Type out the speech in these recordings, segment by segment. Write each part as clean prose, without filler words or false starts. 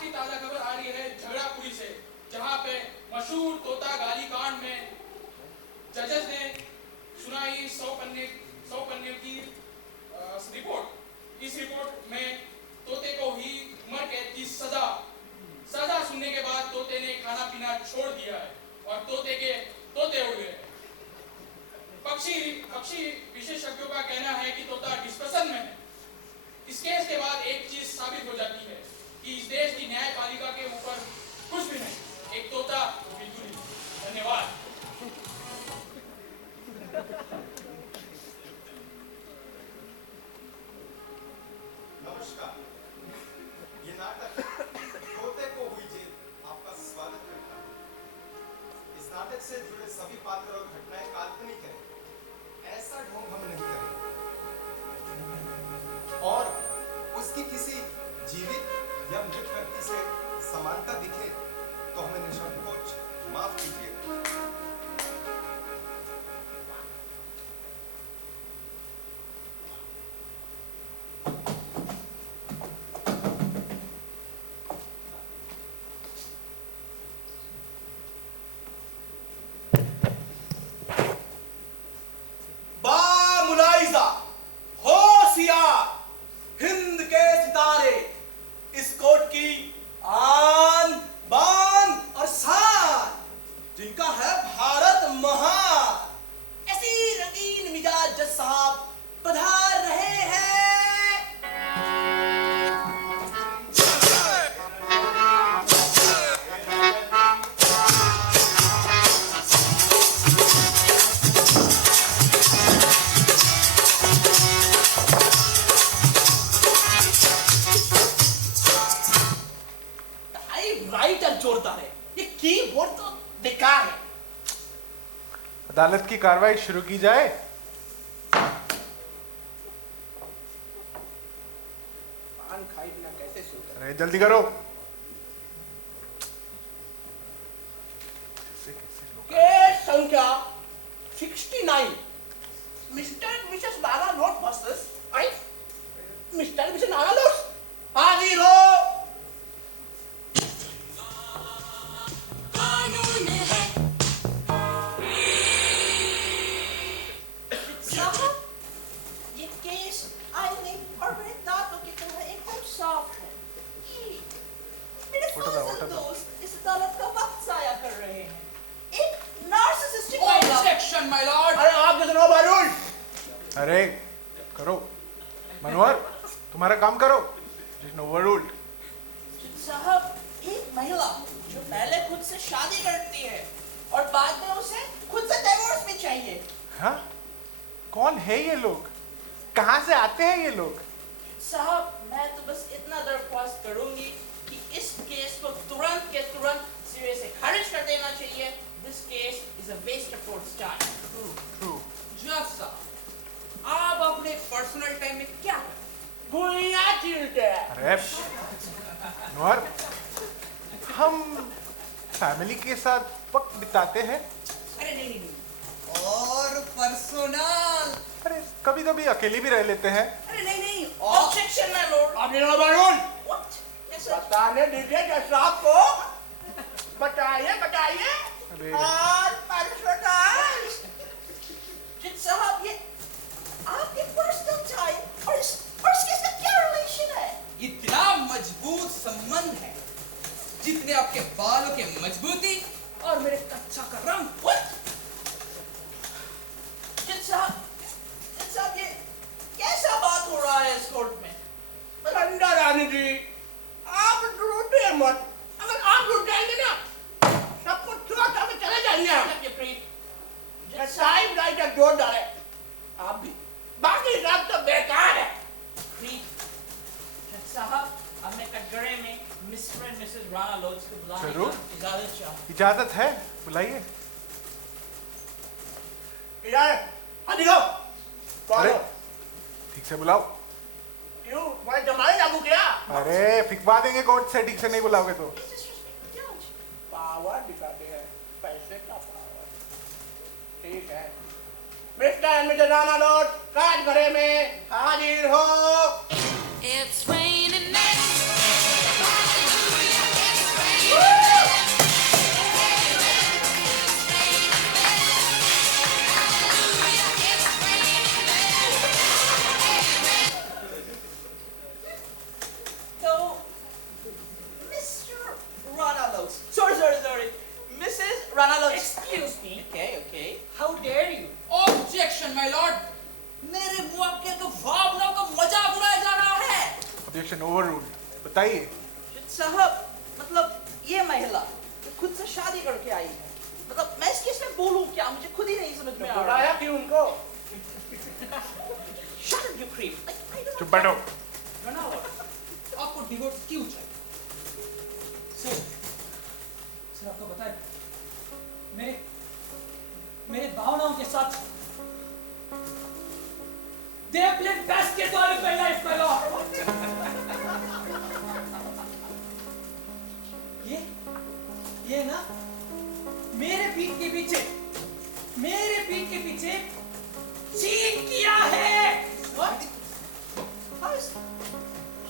आज की ताजा खबर आ रही है झगड़ापुरी से, जहां पे मशहूर तोता गाली कांड में जजेस ने सुनाई 100 पन्ने की रिपोर्ट। इस रिपोर्ट में तोते को ही उम्र कैद की सजा सुनने के बाद तोते ने खाना पीना छोड़ दिया है और तोते उड़ गए। पक्षी विशेषज्ञों का कहना है कि तोता डिस्कशन में है। इस केस के बाद एक चीज साबित हो जाती है कि इस देश की न्यायपालिका के ऊपर कुछ भी नहीं, एक तोता बिल्कुल ही। धन्यवाद। नमस्कार, ये नाटक तोते को हुई जेल आपका स्वागत करता है। इस नाटक से जुड़े सभी पात्र और घटनाएं काल्पनिक है, ऐसा ढोंग हम नहीं करेंगे। और उसकी किसी जीवित या मृत व्यक्ति से समानता दिखे तो हमें निसंकोच माफ कीजिए। अदालत की कार्रवाई शुरू की जाए। पान खाए बिना कैसे सोता? अरे जल्दी करो। केस संख्या 69 मिस्टर मिसेस नाना लोट वर्सेस मिस्टर मिसेस नाना लोट हाजिर हो। अरे करो मनोहर, तुम्हारा काम करो। साहब, एक महिला जो पहले खुद से शादी करती है और बाद में उसे खुद से डिवोर्स भी चाहिए। हाँ? कौन है ये लोग? कहाँ से आते हैं ये लोग? साहब, मैं तो बस इतना दरख्वास्त करूंगी कि इस केस को तुरंत के तुरंत सिरे से खारिज कर देना चाहिए। This case is a waste of court's time. True. जज साहब, आप अपने पर्सनल टाइम में क्या करते हैं? गुड़िया चीरते हैं। अरे मनोहर, हम फैमिली के साथ वक्त बिताते हैं। अरे नहीं और पर्सनल। अरे कभी कभी अकेले भी रह लेते हैं। अरे नहीं ऑब्जेक्शन माय लॉर्ड। व्हाट? बताने दीजिए जज साहब को। बताइए और पर्सनल। जज साहब, ये आपके पर्सनल टाइम और इसके साथ क्या रिलेशन है? इतना मजबूत संबंध है जितने आपके बालों की मजबूती और मेरे कच्चा का रंग। जज साहब, ये कैसा बात हो रहा है इस कोर्ट में? अंदर रानी जी, आप डरते मत। अगर आप रुक जाएंगे ना, सब कुछ थोड़ा में चले जाएंगे। जज साहब राइटर जोर डाले, आप भी। बाकी सब तो बेकार है। जज साहब, अब मैं कटघरे में mister and Mrs Rana loads को बुलाने की इजाजत चाहूँ। इजाजत है, बुलाइए। अरे ठीक से बुलाओ। क्यों, तुम्हारे जमाई लागू किया? अरे फिकवा देंगे कोर्ट से, ठीक से नहीं बुलाओगे तो। पावर दिखाते हैं, पैसे का पावर। ठीक है, mister and Mrs Rana load कटघरे में हाजिर हो। It's raining men. Objection overruled. बताइए. जज साहब, मतलब ये महिला जो खुद से शादी करके आई है, मतलब मैं इस केस में बोलूं क्या, मुझे खुद ही नहीं समझ में आ रहा. बुलाया क्यों उनको? Shut up, you creep. I don't चुप बैठो. रनावत, आपको डिवोर्स क्यों चाहिए? सर आपको पता है, मेरे भावनाओं के साथ they have played basketball in my life, my lord. ये ना मेरे पीठ के पीछे चीट किया है. What? How is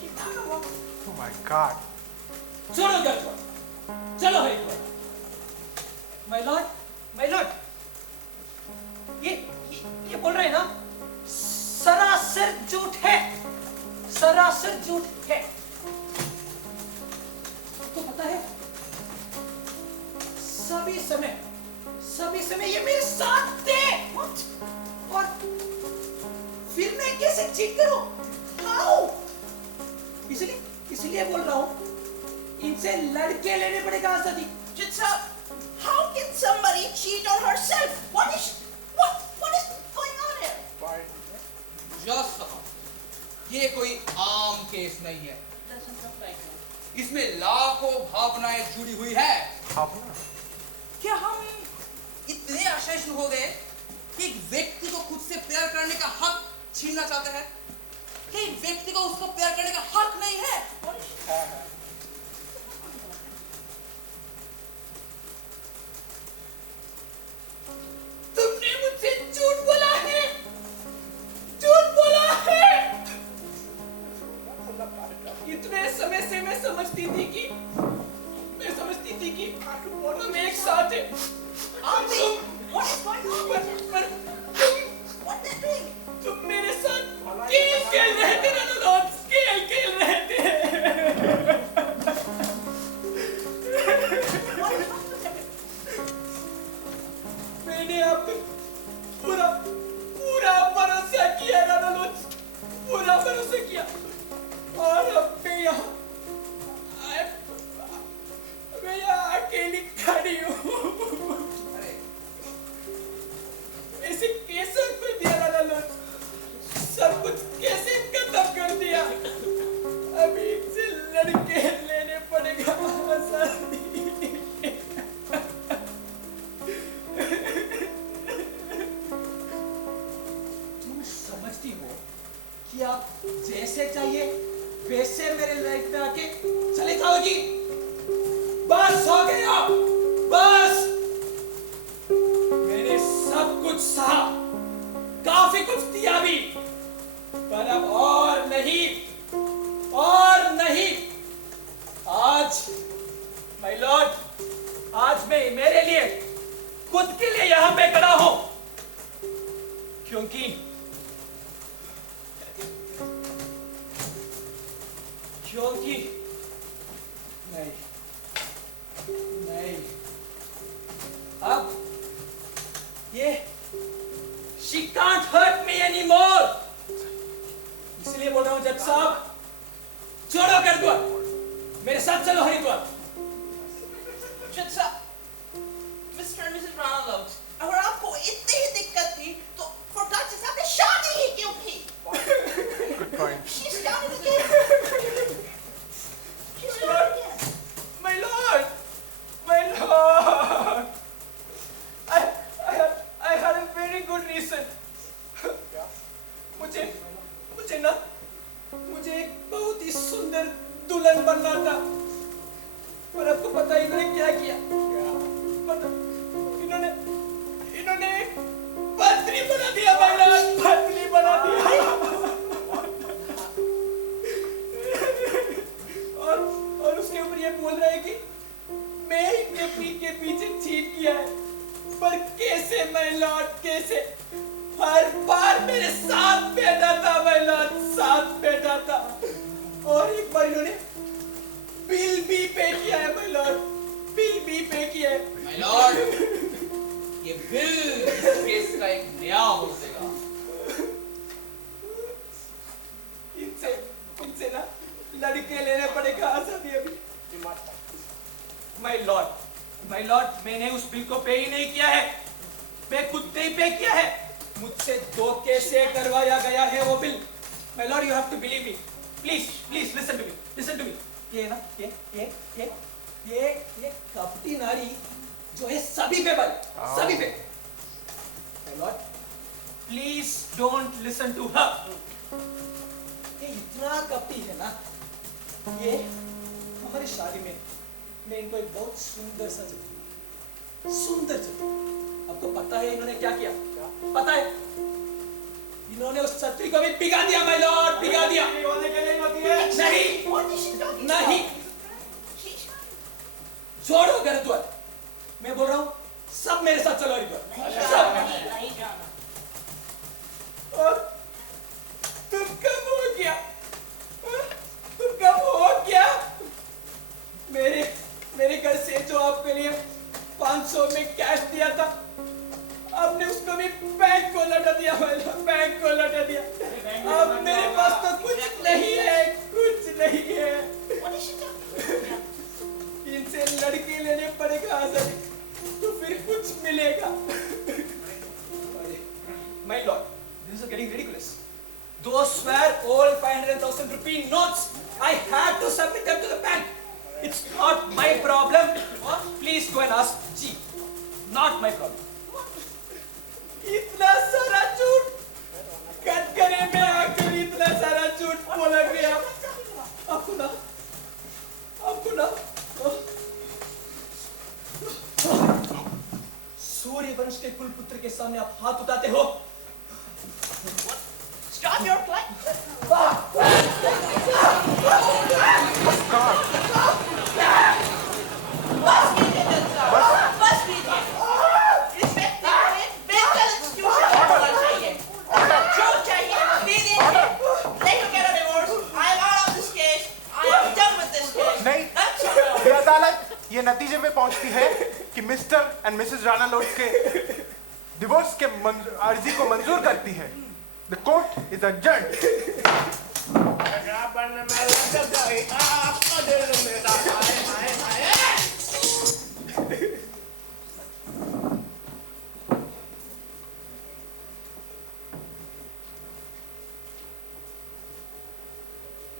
she not a woman? Oh my God. छोड़ो घर को, चलो हरिद्वार. My lord, ये बोल रहे हैं ना, सरासर झूठ है. तो पता है, सभी समय ये मेरे साथ थे. What? और फिर मैं कैसे चीट करूं? How? इसलिए बोल रहा हूं, इनसे लड़के लेने पड़ेगा आजादी. Judge साहब, how can somebody cheat on herself? What is going on here? जज साहब, ये कोई आम केस नहीं है. Doesn't look like her. इसमें लाखों भावनाएं जुड़ी हुई है. भावना. क्या हम इतने असहिष्णु हो गए कि एक व्यक्ति को खुद से प्यार करने का हक छीनना चाहते हैं? कि एक व्यक्ति को उसको प्यार करने का हक नहीं है? तुमने मुझसे झूठ बोला है. इतने समय से मैं समझती थी कि हम एक साथ हैं. Auntie, what is going on? पर What they're doing? तुम मेरे साथ खेल रहे थे ना लोग, खेल रहे थे. What is wrong with them? मैंने आप पे पूरा भरोसा किया ना लोग, पूरा भरोसा किया. और अब मैं यहाँ अकेली खड़ी हूँ. ऐसे कैसे कर दिया ना लोग, सब कुछ कैसे खत्म कर दिया. अभी इनसे लड़के लेने पड़ेगा आजादी. तुम समझती हो कि आप जैसे चाहिए वैसे मेरे लाइफ में आके चले जाओगी? बस हो गया, बस. मैंने सब कुछ सहा, काफी कुछ दिया भी, पर अब और नहीं. आज माय लॉर्ड, आज मैं मेरे लिए, खुद के लिए यहाँ पे खड़ा हूँ, क्योंकि नहीं, अब ये she can't hurt me anymore. इसलिए बोल रहा हूँ जज साहब, छोड़ो हरिद्वार, मेरे साथ चलो हरिद्वार. Judge साहब, Mr. and Mrs. Ranalot, अगर आपको इतनी ही दिक्कत थी, तो for God's sake आपने शादी ही क्यों की? Good point. She started again. She started again. My lord, I had a very good reason. मुझे एक बहुत ही सुंदर दुल्हन बनना था, पर आपको पता है इन्होंने क्या किया? इन्होंने पत्नी बना दिया, my lord, पत्नी बना दिया. और उसके ऊपर ये बोल रहा है कि मैं इनके पीठ के पीछे चीट किया है. पर कैसे my lord, कैसे? हर बार मेरे साथ बैठा था my lord, साथ बैठा था. और एक बार इन्होंने बिल भी पे किया है my lord, बिल भी पे किया है. My lord, ये बिल इस केस का एक नया हो जाएगा. इनसे ना मैंने उस बिल को पे ही नहीं किया है, मैं खुद ने ही पे किया है। मुझसे धोखे से करवाया गया है वो bill. My lord, you have to believe me. Please please listen to me, listen to me. ये ना ये कपटी नारी जो है सभी पे बल, सभी पे। My lord, please don't listen to her. ये इतना कपटी है ना, ये हमारी शादी में मैं इनको एक बहुत सुंदर सा चित्र, सुंदर चित्र। आपको पता है इन्होंने क्या किया? पता है? इन्होंने उस छतरी को भी पिघा दिया माय लॉर्ड, पिघा दिया। नहीं नहीं, छोड़ो गरद्वार, मैं बोल रहा हूँ सब मेरे साथ चलो हरिद्वार, सब। नहीं जाना। और तुम कब हो गया? तुम कब हो गया? मेरे घर से जो आपके लिए 500 में कैश दिया था, आपने उसको भी बैंक को लौटा दिया, बैंक को लौटा दिया। अब मेरे पास तो कुछ नहीं है, कुछ नहीं है। इनसे लड़के लेने पड़ेगा आजादी, तो फिर कुछ मिलेगा। My lord, this is getting ridiculous. Those were all 500,000 rupee notes. I had to submit them to the bank. It's not my problem. Please go and ask G. Not my problem. इतना सारा झूठ कटघरे में आकर इतना सारा झूठ बोला गया। आपको ना सूर्य वंश के कुल पुत्र के सामने आप हाथ उठाते हो। Stop your play. बस कीजिए जज साहब, बस कीजिए। इस व्यक्ति को एक मेंटल इंस्टीट्यूशन में होना चाहिए। जो चाहिए वो दे देंगे। Let him get a divorce. I am out of this case. I am done with this case. नहीं, That's all. ये अदालत ये नतीजे पे पहुंचती है कि mister and Mrs Rana loads के डिवोर्स के अर्जी को मंजूर करती है। The court is adjourned.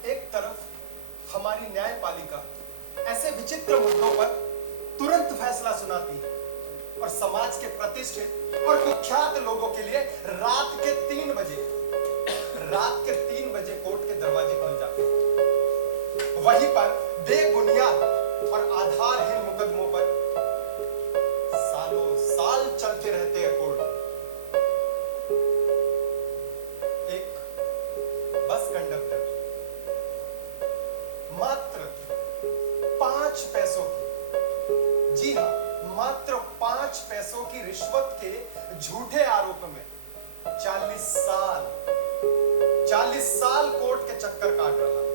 एक तरफ हमारी न्यायपालिका ऐसे विचित्र मुद्दों पर तुरंत फैसला सुनाती है और समाज के प्रतिष्ठित और कुख्यात लोगों के लिए रात के 3 बजे कोर्ट के दरवाजे खुल जाते हैं। वहीं पर बेबुनियाद और आधारहीन मुकदमों पर सालों साल चलते रहते हैं कोर्ट। एक बस कंडक्टर मात्र 5 पैसों की, जी हाँ, मात्र 5 पैसों की रिश्वत के झूठे आरोप में 40 साल कोर्ट के चक्कर काट रहा है।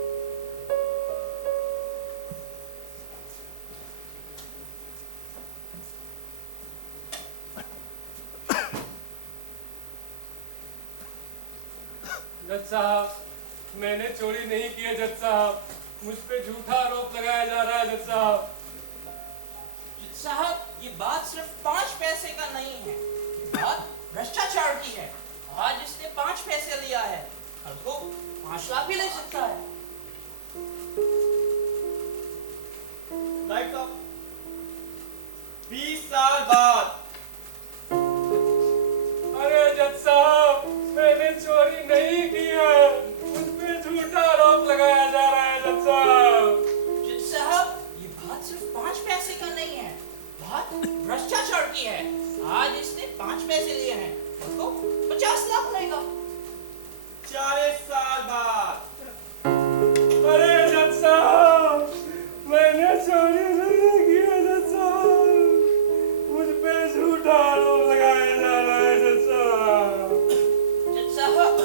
जज साहब, मैंने चोरी नहीं की है जज साहब, मुझ पे झूठा आरोप लगाया जा रहा है जज साहब। जज साहब, ये बात सिर्फ 5 पैसे का नहीं है, ये बात भ्रष्टाचार की है। आज इसने 5 पैसे लिया है, कल को 5 लाख भी ले सकता है। लाइट ऑफ 20 साल बाद। अरे जज साहब, मैंने चोरी नहीं की है, मुझ पे झूठा आरोप लगाया जा रहा है जज साहब। जज साहब, ये बात सिर्फ 5 पैसे का नहीं है, बात भ्रष्टाचार की है। आज इसने 5 पैसे लिए हैं, कल को 50 लाख लेगा। 40 साल बाद। अरे जज साहब, मैंने चोरी नहीं की है जज साहब, मुझ पे झूठा आरोप लगाया जा रहा है जज साहब। जज साहब,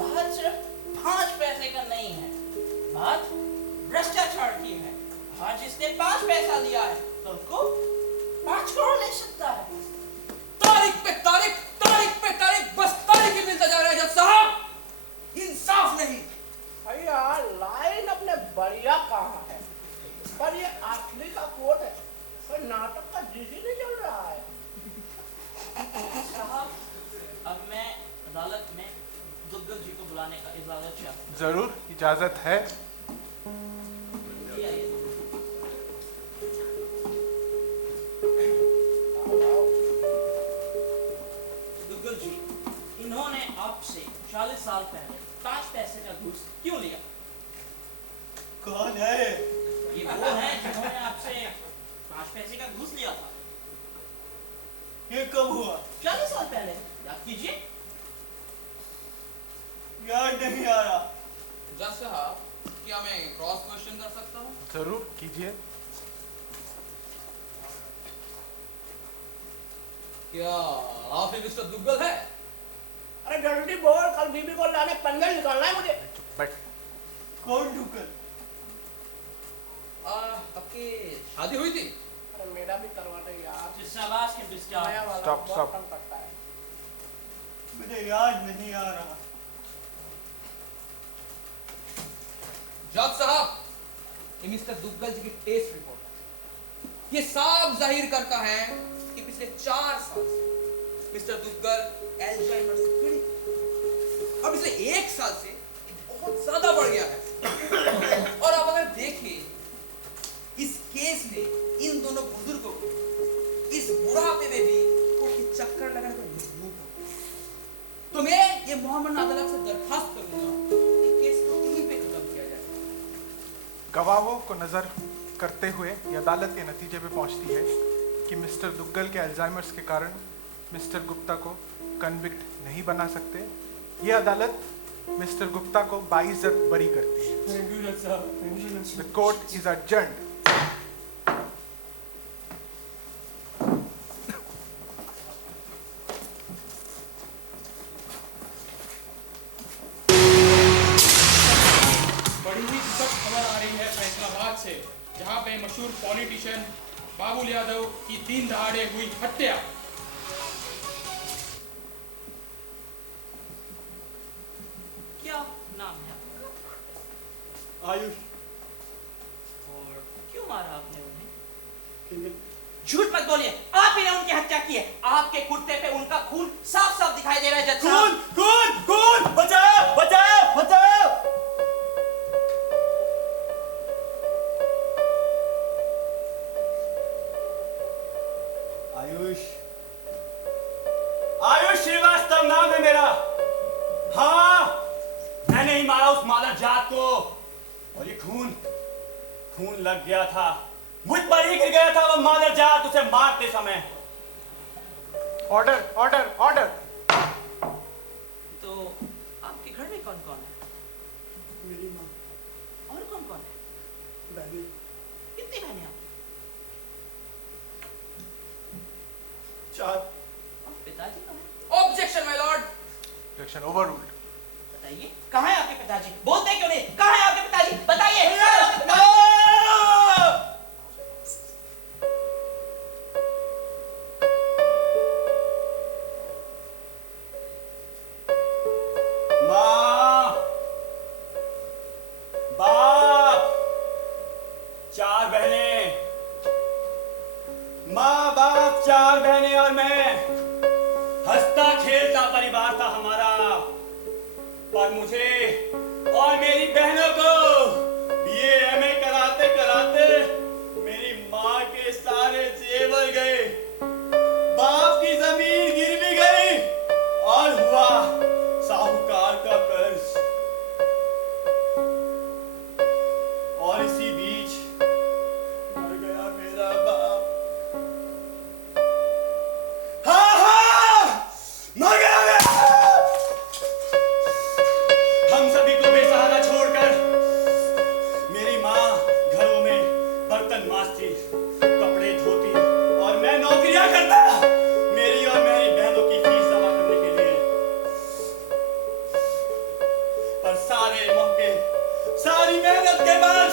बात सिर्फ 5 पैसे का नहीं है, बात भ्रष्टाचार की है। आज इसने 5 पैसा लिया है, कल को 5 करोड़ ले सकता है। तारीख पे तारीख, तारीख पे तारीख, बस तारीख ही मिलता जा रहा है जज साहब। इंसाफ नहीं। भैया, लाइन अपने बढ़िया कहाँ है, पर ये आखिरी का कोर्ट है, पर नाटक का जिस बुलाने का इजाजत चाहता हूँ। जरूर, इजाजत है। ये आइए। दुग्गल जी, इन्होंने आपसे 40 साल पहले 5 पैसे का घूस क्यों लिया? कौन है? ये वो है जिन्होंने आपसे 5 पैसे का घूस लिया था। ये कब हुआ? 40 साल पहले, याद कीजिए। याद नहीं आ रहा। जज साहब, क्या मैं क्रॉस क्वेश्चन कर सकता हूँ? जरूर कीजिए। क्या आप ही मिस्टर दुग्गल है? अरे जल्दी बोल, कल बीबी को लाने पंगे निकालना है मुझे। बट कौन डुकर? आपकी शादी हुई थी? अरे मेरा भी करवा दे यार। शाबाश के बिस्टा। Stop stop. मुझे याद नहीं आ रहा। जज साहब, ये मिस्टर दुग्गल जी की टेस्ट रिपोर्ट है। ये साफ जाहिर करता है कि पिछले 4 साल से मिस्टर दुग्गल एल्जाइमर से पीड़ित है। और पिछले 1 साल से बहुत ज्यादा बढ़ गया है। और अब अगर देखें, इस केस में इन दोनों बुजुर्गों को इस बुढ़ापे में भी कोई चक्कर लगाने को मजबूर हो। तो मैं ये मोहम्मद अदालत से दरखास्त करूंगा कि केस को यहीं पे खत्म किया जाए। गवाहों को नज़र करते हुए ये अदालत के नतीजे पे पहुंचती है कि मिस्टर दुग्गल के अल्जाइमर्स के कारण मिस्टर गुप्ता को कन्विक्ट नहीं बना सकते। ये अदालत मिस्टर गुप्ता को बाइज्जत बरी करती है। थैंक यू जज साहब, थैंक यू जज साहब। The court is adjourned. बड़ी ही दुखद खबर आ रही है फैसलाबाद से, जहां पे मशहूर पॉलिटिशियन बाबुल यादव की दिन दहाड़े हुई हत्या। क्या नाम है आपका? आयुष। और क्यों मारा आपने उन्हें? किन्हें? झूठ मत बोलिए, आप ही ने उनकी हत्या की है। आपके कुर्ते पे उनका खून साफ साफ दिखाई दे रहा है जज साहब। खून! खून! खून! बचाओ! बचाओ! बचाओ! आयुष। आयुष श्रीवास्तव नाम है मेरा। हाँ, मैंने ही मारा उस मादर जात को। और ये खून लग गया था, मुझ पर ही गिर गया था वो मादर जात उसे मारते समय। Order order order. तो आपके घर में कौन कौन है? मेरी माँ। और कौन कौन है? बहनें। कितनी बहनें आप? 4। और पिताजी कहाँ हैं? Objection my Lord. Objection overruled. बताइए, कहाँ है आपके पिताजी? बोलते क्यों नहीं? कहाँ है आपके पिताजी? बताइए। माँ, बाप, 4 बहनें। माँ, बाप, 4 बहनें और मैं। हंसता खेलता परिवार था हमारा। पर मुझे और मेरी बहनों को BA MA कराते कराते मेरी माँ के सारे जेवर गए, बाप की जमीन गिर भी गई और हुआ साहूकार का कर्ज। और इसी बीच मर गया मेरा बाप। हाँ, मर गया मेरा बाप। हम सभी को बेसहारा छोड़कर मेरी माँ घरों में बर्तन मांजती, कपड़े धोती और मैं नौकरियां करता, मेरी और मेरी बहनों की फीस जमा करने के लिए। पर सारे मौके, सारी मेहनत के बाद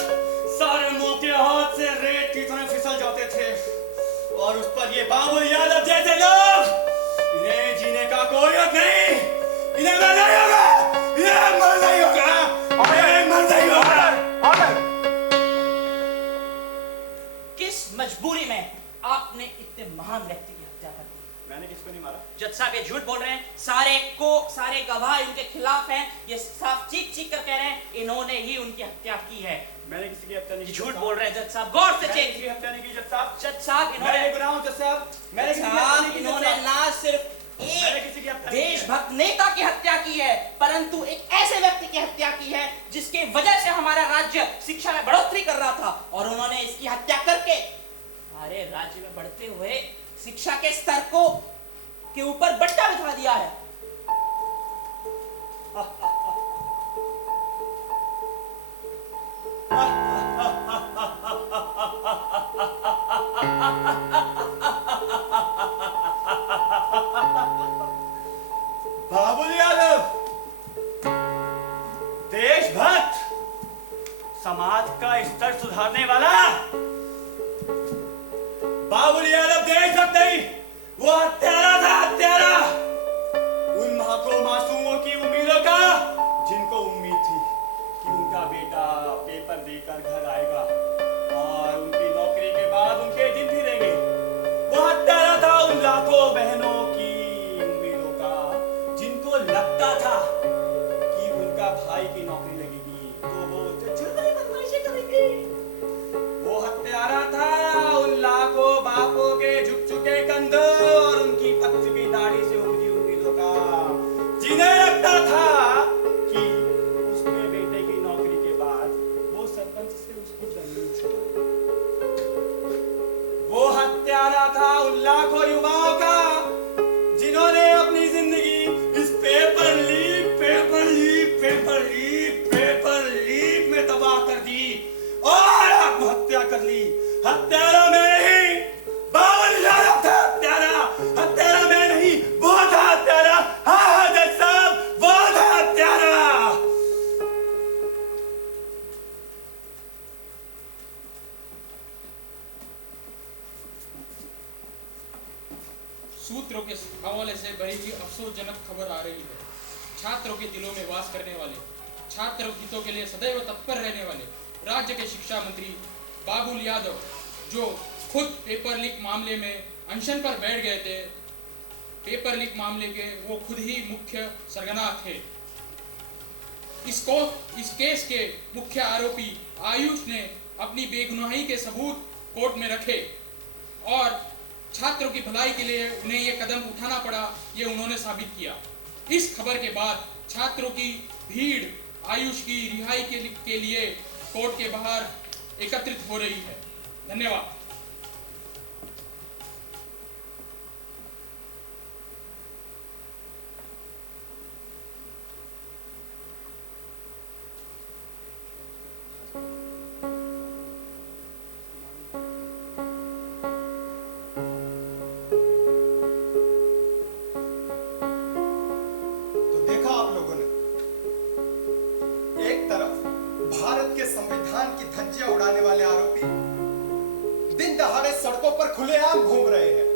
सारे मौके हाथ से रेत की तरह फिसल जाते थे। और उस पर ये बाबुल यादव जैसे लोग, इन्हें जीने का कोई हक नहीं, इन्हें मरना ही होगा, इन्हें मरना ही होगा, इन्हें मरना ही होगा। ऑर्डर। किस मजबूरी में आपने इतने महान व्यक्ति की हत्या कर दी? मैंने किसको नहीं मारा? जज साहब, के झूठ बोल रहे हैं, सारे गवाह इनके खिलाफ हैं। ये साफ चीख चीख कर कह रहे हैं इन्होंने ही उनकी हत्या की है। मैंने किसी की हत्या नहीं की। झूठ बोल रहे हैं जज साहब, गौर से मैंने चेक। किसी की हत्या नहीं की जज साहब। जज साहब मैं गुनाह हूं जज साहब। मैंने किसी की हत्या नहीं की जज इन्होंने साहब। ना सिर्फ मैंने किसी की हत्या नहीं की है। देशभक्त नेता की हत्या की है, परंतु एक ऐसे व्यक्ति की हत्या की है जिसके वजह से हमारा राज्य शिक्षा में बढ़ोतरी कर रहा था, और उन्होंने इसकी हत्या करके हमारे राज्य में बढ़ते हुए शिक्षा के स्तर को के ऊपर बट्टा बिठा दिया है। बाबुल यादव, देशभक्त, समाज का स्तर सुधारने वाला बाबुल यादव देशभक्त नहीं, वो हत्यारा था, हत्यारा। उन महाको मासूमों की उम्मीदों का, जिनको उम्मीद थी कि उनका बेटा पेपर देकर घर आएगा और उनकी नौकरी के बाद उनके दिन फिरेंगे, वो हत्यारा था उन लाखों बहनों की उम्मीदों का, जिनको लगता था कि उनका भाई की नौकरी लगेगी तो वो चुनरी बदमाशी करेंगे। वो हत्यारा था उन लाखों बापों के झुक चुके कंधों और उनकी पक चुकी दाढ़ी से उपजी उम्मीदों का, जिन्हें लगता था कि उसके बेटे की नौकरी के बाद वो सरपंच से उसकी जमीन छुड़ाएगा। वो हत्यारा था उन लाखों युवाओं का, जिन्होंने अपनी जिंदगी इस पेपर लीक में तबाह कर दी और आत्महत्या कर ली। हत्यारा मैं नहीं, बाबुल यादव था हत्यारा, हत्यारा मैं नहीं, वो था हत्यारा। हाँ जज साहब, वो था हत्यारा। सूत्रों के हवाले से बड़ी ही अफसोसजनक खबर आ रही है। छात्रों के दिलों में वास करने वाले, छात्र हितों के लिए सदैव तत्पर रहने वाले राज्य के शिक्षा मंत्री बाबुल यादव, जो खुद पेपर लीक मामले में अनशन पर बैठ गए थे, पेपर लीक मामले के वो खुद ही मुख्य सरगना थे। इस केस के मुख्य आरोपी आयुष ने अपनी बेगुनाही के सबूत कोर्ट में रखे और छात्रों की भलाई के लिए उन्हें ये कदम उठाना पड़ा, ये उन्होंने साबित किया। इस खबर के बाद छात्रों की भीड़ आयुष की रिहाई के लिए कोर्ट के बाहर एकत्रित हो रही है। धन्यवाद। तो देखा आप लोगों ने, एक तरफ भारत के संविधान की धज्जियां उड़ाने वाले आरोपी दिन दहाड़े सड़कों पर खुलेआम घूम रहे हैं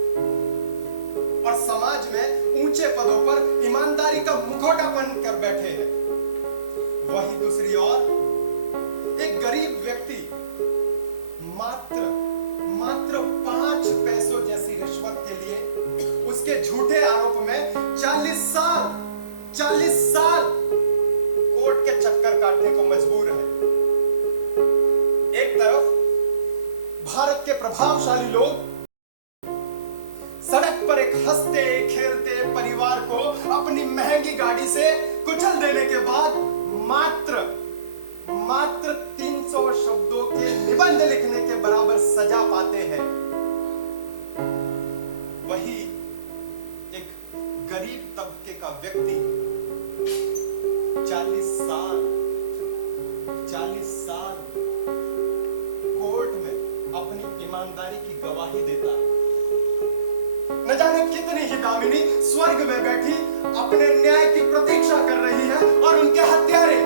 और समाज में ऊंचे पदों पर ईमानदारी का मुखौटा पहन कर बैठे हैं। वहीं दूसरी ओर एक गरीब व्यक्ति मात्र 5 पैसों जैसी रिश्वत के लिए उसके झूठे आरोप में 40 साल कोर्ट के चक्कर काटने को मजबूर है। एक तरफ भारत के प्रभावशाली लोग सड़क पर एक हंसते खेलते परिवार को अपनी महंगी गाड़ी से कुचल देने के बाद मात्र 300 शब्दों के निबंध लिखने के बराबर सजा पाते हैं। वही एक गरीब तबके का व्यक्ति 40 साल कोर्ट में अपनी ईमानदारी की गवाही देता है। न जाने कितनी ही दामिनी स्वर्ग में बैठी अपने न्याय की प्रतीक्षा कर रही है और उनके हत्यारे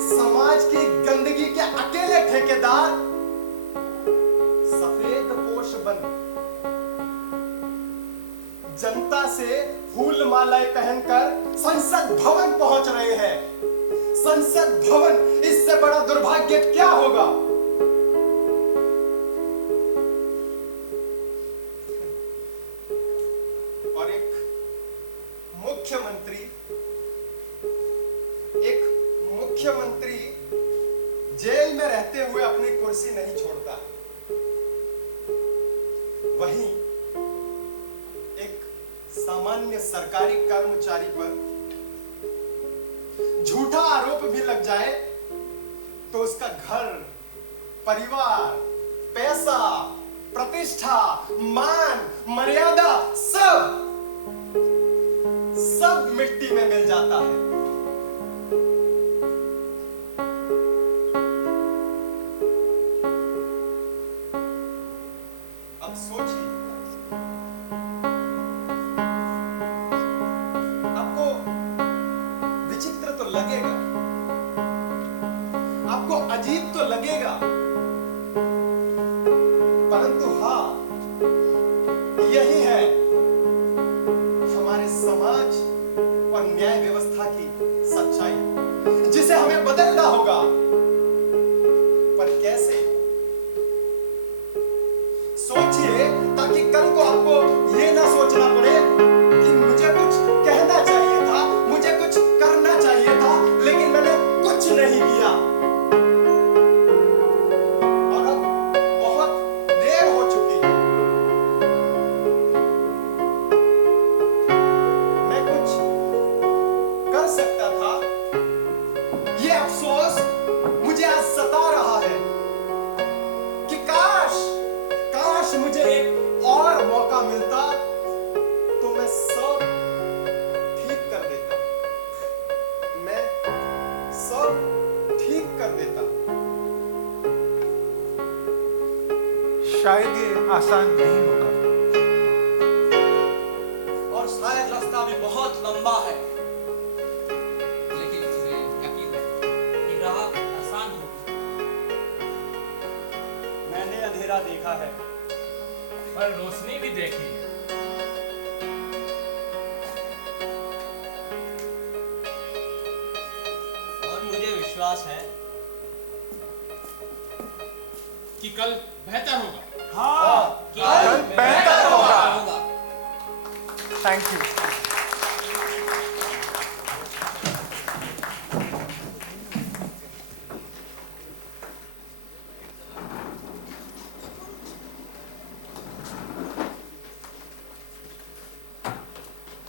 समाज की गंदगी के अकेले ठेकेदार सफेद पोश बन जनता से फूल मालाएं पहनकर संसद भवन पहुंच रहे हैं। संसद भवन, इससे बड़ा दुर्भाग्य क्या होगा? मुख्यमंत्री जेल में रहते हुए अपनी कुर्सी नहीं छोड़ता, वहीं एक सामान्य सरकारी कर्मचारी पर झूठा आरोप भी लग जाए तो उसका घर, परिवार, पैसा, प्रतिष्ठा, मान, मर्यादा सब मिट्टी में मिल जाता है। अब सोचिए, आपको विचित्र तो लगेगा, आपको अजीब तो लगेगा, परंतु हाँ, यही है हमारे समाज और न्याय व्यवस्था की सच्चाई, जिसे हमें बदलना होगा। पर कैसे? सोचिए, ताकि कल को आपको ये ना सोचना पड़े कि मुझे कुछ कहना चाहिए था, मुझे कुछ करना चाहिए था, लेकिन मैंने कुछ नहीं किया और अब बहुत देर हो चुकी है। मैं कुछ कर सकता था, ये अफसोस मुझे आज सता रहा है कि काश मुझे एक और मौका मिलता तो मैं सब ठीक कर देता, मैं सब ठीक कर देता। शायद ये आसान नहीं होगा, और शायद रास्ता भी बहुत लंबा है, लेकिन मुझे यकीन है कि राह आसान होगी। मैंने अंधेरा देखा है, पर रोशनी भी देखी है। और मुझे विश्वास है कि कल बेहतर होगा। कल बेहतर होगा। होगा। Thank you.